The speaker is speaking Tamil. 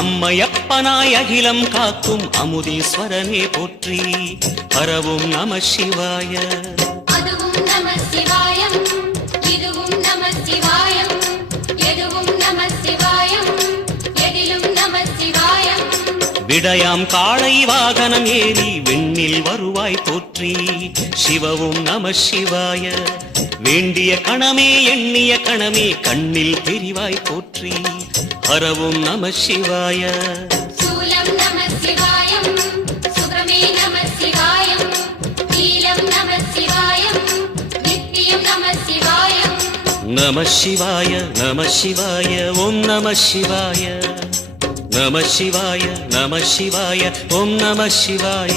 அம்மையப்பனாய் அகிலம் காக்கும் அமுதீஸ்வரனே போற்றி. பரவும் நம சிவாய. அதுவும் நம சிவாயம், இதுவும் நம சிவாயம், எதுவும் நம சிவாயம், எதிலும் நம சிவாயம். விடயாம் காளை வாகனம் ஏறி விண்ணில் வருவாய் போற்றி. சிவவும் நம சிவாய. வேண்டிய கணமே எண்ணிய கணமே கண்ணில் தெரிவாய் போற்றி. ஹரவும் நம சிவாய. சூலம் நம சிவாயம், சுப்ரமே நம சிவாயம், நீலம் நம சிவாயம், நித்தியம் நம சிவாயம். நம சிவாய நம சிவாய ஓம் நம சிவாய. நம சிவாய நம சிவாய ஓம் நம சிவாய.